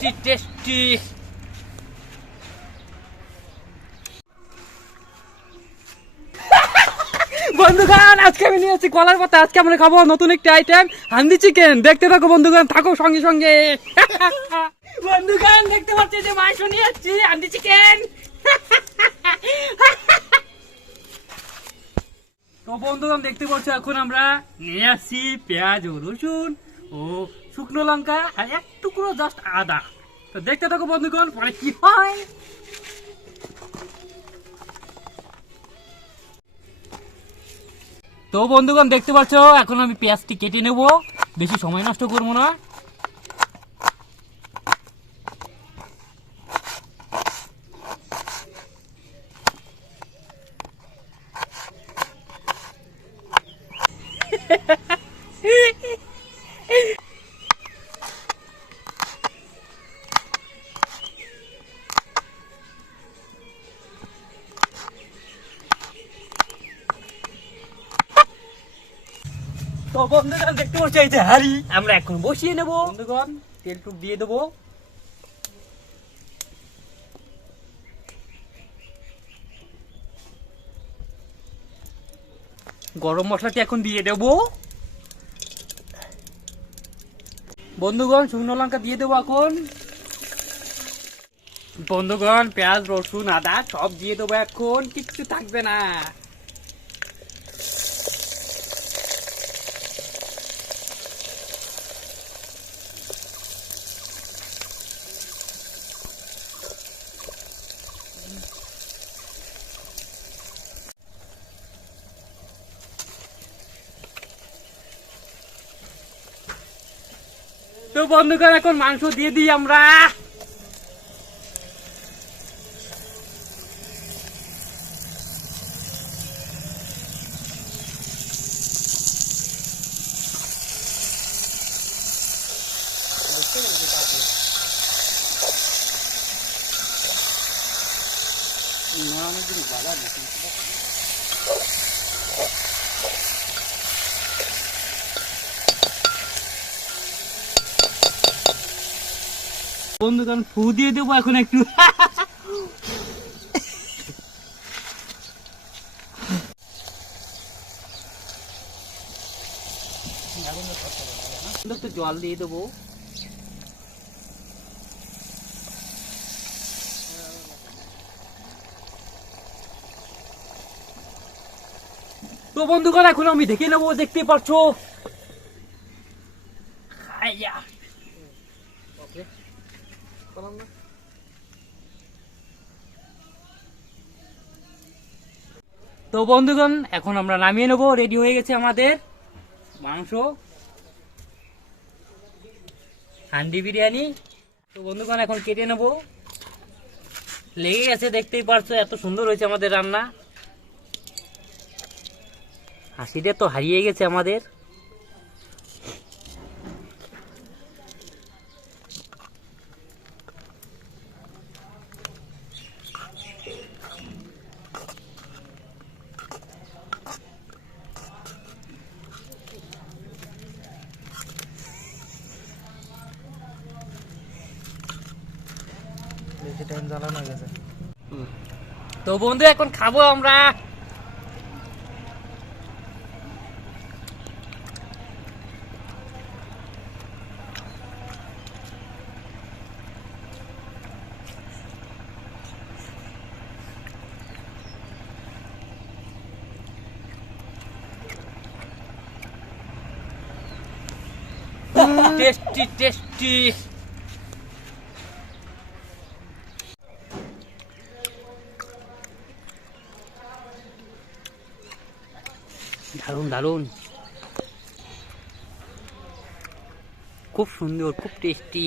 Tasty বন্ধুগণ, আজকে আমি নিয়ে আসছি কলার পাতা। আজকে আমরা খাবো নতুন একটি আইটেম, হান্ডি চিকেন। দেখতে থাকো বন্ধুগণ, থাকো সঙ্গে সঙ্গে। বন্ধুগণ, দেখতে পাচ্ছি যে মাংস নিয়ে আসছি, হান্ডি চিকেন। তো বন্ধুগণ, দেখতে পাচ্ছ এখন আমরা নিয়ে আসছি পেঁয়াজ ও রসুন ও শুকনো লঙ্কা আর এক টুকরো জাস্ট আদা। তো দেখতে থাকো বন্ধুগণ, পরে কি হয়। তো বন্ধুগণ, দেখতে পাচ্ছ এখন আমি পেঁয়াজটি কেটে নেব, বেশি সময় নষ্ট করবো না। তো বন্ধুগণ, দেখতে পাচ্ছ এই যে হাঁড়ি আমরা এখন বসিয়ে নেব। বন্ধুগণ, তেল টুক দিয়ে দেবো। গরম মশলাটি এখন দিয়ে দেব। বন্ধুগণ, শুকনো লঙ্কা দিয়ে দেবো এখন। বন্ধুগণ, পেঁয়াজ রসুন আদা সব দিয়ে দেবো এখন, কিচ্ছু থাকবে না। তো বন্ধুগণ, এখন মাংস দিয়ে দিই আমরা। বন্ধুগণ, ফু দিয়ে দেবো এখন একটু। একটু জল দিয়ে দেবো। তো বন্ধুগণ, এখন আমি দেখে নেবো, দেখতে পাচ্ছ। তো বন্ধুগণ, এখন আমরা নামিয়ে নেবো। রেডি হয়ে গেছে আমাদের মাংস, হান্ডি বিরিয়ানি। তো বন্ধুগণ, এখন কেটে নেবো। লেগে গেছে, দেখতেই পারছো এত সুন্দর হয়েছে আমাদের রান্না। হাসিটা তো হারিয়ে গেছে আমাদের। তো বন্ধু, এখন খাবো আমরা। Tasty tasty. দারুন দারুন, খুব সুন্দর, খুব টেস্টি।